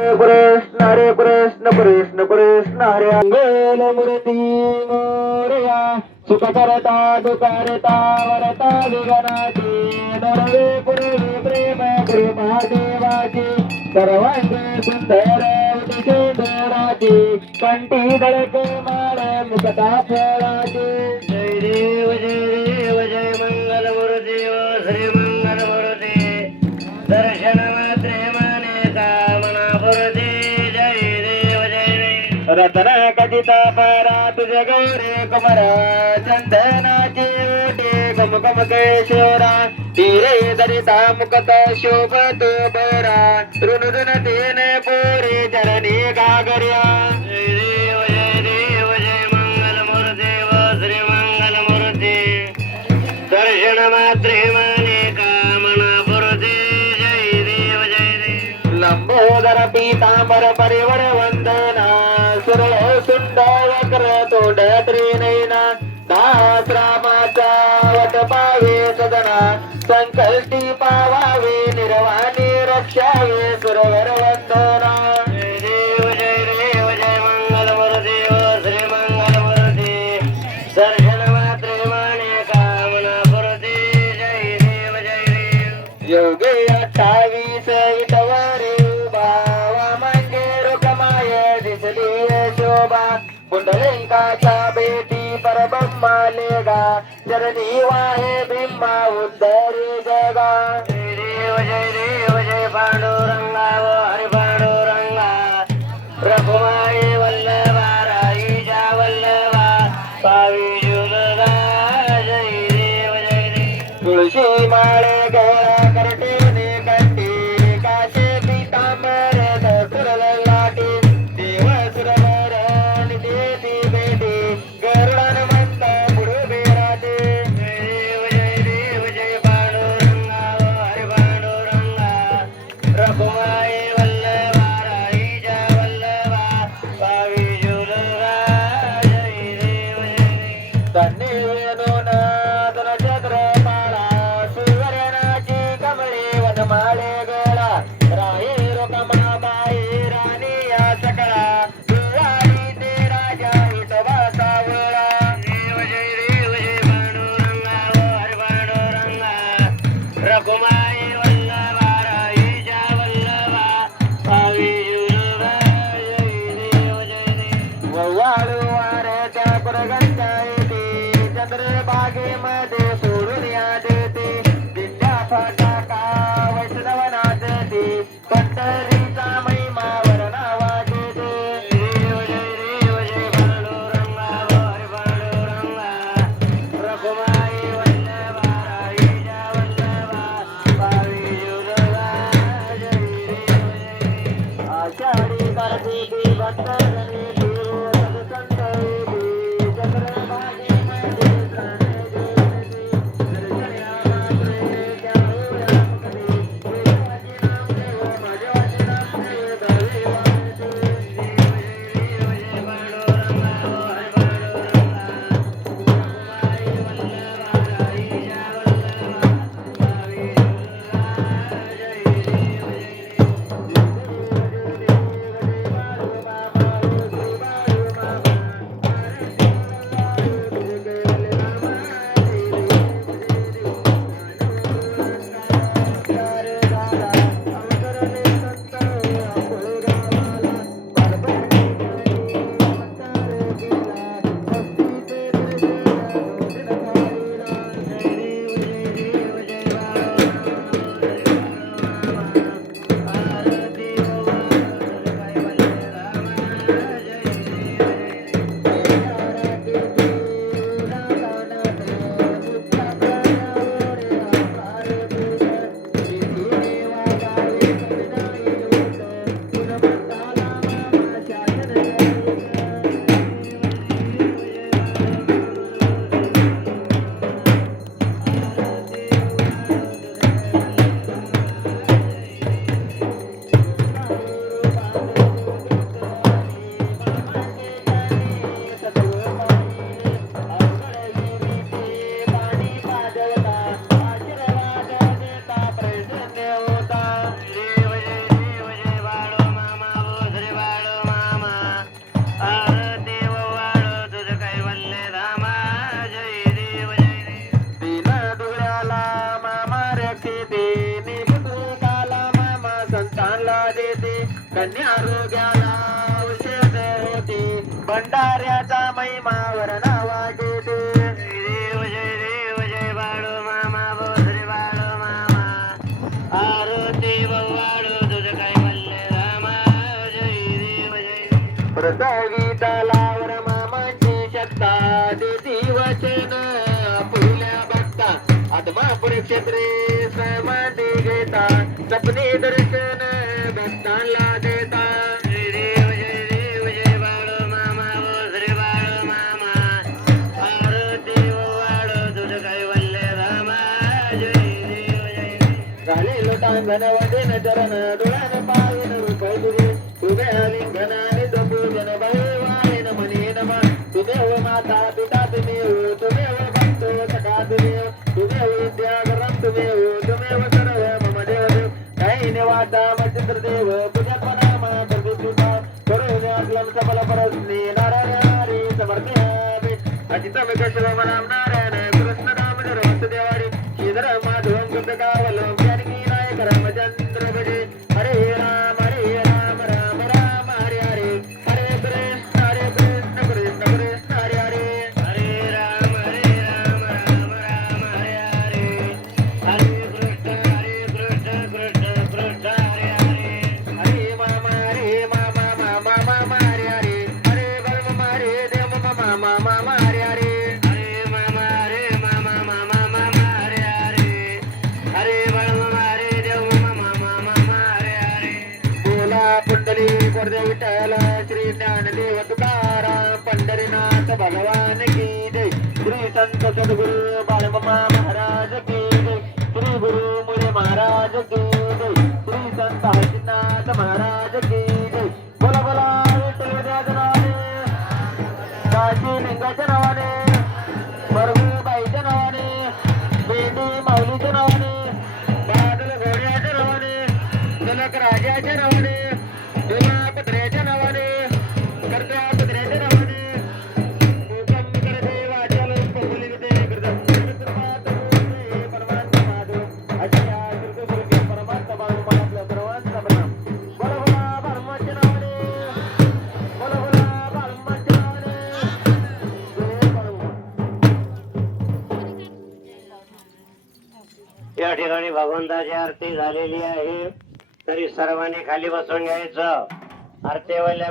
कृष्ण हरे कृष्ण कृष्ण कृष्ण हरे मंगल मूर्ती मोरया सुख करता दुःख करता वरता विघ्नाची नरवे पूर्वी प्रेम कृपा देवाची सर्वांगी सुंदर सुंदराची कंठी धडक माळ मुक्ता फळाची जय देव जय मंगल मूर्ती श्री मंगल मूर्ती दर्शन मात्रे माने कामना पुरते जय देव रतन कथित परा तुझे गौरे कुमरा चंदनाची ओटे गम गम केशोरा तीरे दरिता मुकत शोभत बरा ऋण ऋण तेने पोरे चरणी गागर्या जय देव जय मंगल मूर्ती व श्री मंगल मूर्ती दर्शन मात्रे माने कामना पुरते जय देव लंबोदर पीतांबर परिवर वंदना सुरळ सुंद वक्र तोंड त्रिनयना दास रामाचा वट पावे सदना संकल्टी पावावे निर्वाणी रक्षावे सुरवर वंदना जय देव जय मंगल मूर्ती श्री मंगल मूर्ती दर्शन मात्रे माने कामना पुरते जय देव योगे 28 विटवारी बावा मांगे रुकमाय दिसली शोभा पुंडलिकाच्या बेटी परब्रह्मालेगा चरणी वाहे बिंबा उद्धरी जगा जय देव जय पांडुरंगा व हरि पांडुरंगा रघुमाई वल्लभा राईच्या वल्लभा पावी जुलगा जय देव तुळशी माळे गळा करटेने कंठी काशे पीतांबर सुरल लाटी देव सुरवरण देती बेटी गरुडन मंत पुढे राहते जय देव जय पांडुरंगा हरि पांडुरंगा रघुमाई वल्लभा राईच्या वल्लभा पावी जुलगा जय देव धन्य चक्र सुवर्णाची कमळे वनमाळे गळा राये रोकमा बाई राणी या सकळा दुवारी ते राजा विठोबा सावळा देव जय पांडुरंगा हरि पांडुरंगा रघुमाई वल्लभा राईच्या वल्लभा पावी जुलगा जय देव वव्वाळू वाऱ्याच्या कुरगंच्या येते चंद्रभागेमध्ये सोडून या देते दिंड्या फटाका वैष्णवनाथ ते पंढरीचा महिमा वर्णावा देते देव जय पांडुरंगा हरि पांडुरंगा रघुमाई वल्लभा राईच्या वल्लभा पावी जुलगा जय देव आषाढी कार्तिकी भक्तजनी कन्या आरोग्याला औषध होती भंडाऱ्याचा महिमा वर्णावा घेते देव जय बाळू मामा बोधरे बाळू मामा आरती बवाळू तुझ काय म्हणले रामा जय देव जय प्रसंगीताला वर मामांची शक्ता देती वचन आपुल्या भक्ता आत्मा पुरक्षेत्रे समाधी घेता सपने दर्शन भक्तांना देता जय देव जय बाळू मामा बोधरे बाळू मामा आरती बवाळू तुझ काय म्हणले रामा जय देव जय झाले लोटांगण वदेन चरण डोळ्यान पावन रूप तुझे तुझे लिंगनाने पूजन भैवान मने नम तुझे माता पिता तुमेव तुमेव भक्तो सखा तुमेव तुमेव विद्याधरम तुमेव तुमेव सर्व मम देव काही निवासा मचिंद्र देव पूजन मनामा सर्वसुता करुणे असलम सबल परस्ने नारायण हरी समर्पयामि अचितम केशव नाम नारायण कृष्ण दामोदर वासुदेवारी श्रीधर माधवम कुंदकावलम जानकी नायक रामचंद्र भजे हरे राम राम राम हरे हरे हरे कृष्ण कृष्ण कृष्ण हरे हरे हरे राम राम राम हरे हरे हरे कृष्ण कृष्ण कृष्ण हरे हरे हरे मामा मामा हरे हरे हरे बलम हरे देव मामा हरे हरे हरे मामा हरे हरे हरे बलम हरे देव मामा हरे हरे बोला पुंडली गोरदे विठ्ठल श्री ज्ञानदेव तुकाराम पंढरीनाथ भगवान की जय श्री संत सद्गुरु बाळमामा महाराज की जय श्री गुरु मुरे महाराज की जय श्री संत हरिनाथ महाराज की जय बोला बोला विठ्ठल विद्याधराने काशी लिंगाच्या नावाने बरगूबाईच्या नावाने बेंडी माऊलीच्या नावाने बादल घोड्याच्या नावाने जनक राजाच्या नावाने तुला कुत्र्याच्या नावाने करत्या कुत्र्याच्या नावाने हुकम कर देवाच्या लोकपल्ली विदे परमात्मा माधव अशा कृष्ण परमात्मा बाळू आपल्या सर्वांचा प्रणाम बोला बोला परमाच्या नावाने बोला बोला परमाच्या नावाने जय बाळू या ठिकाणी भगवंताची आरती झालेली आहे तरी सर्वांनी खाली बसून घ्यायचं आरती वाल्या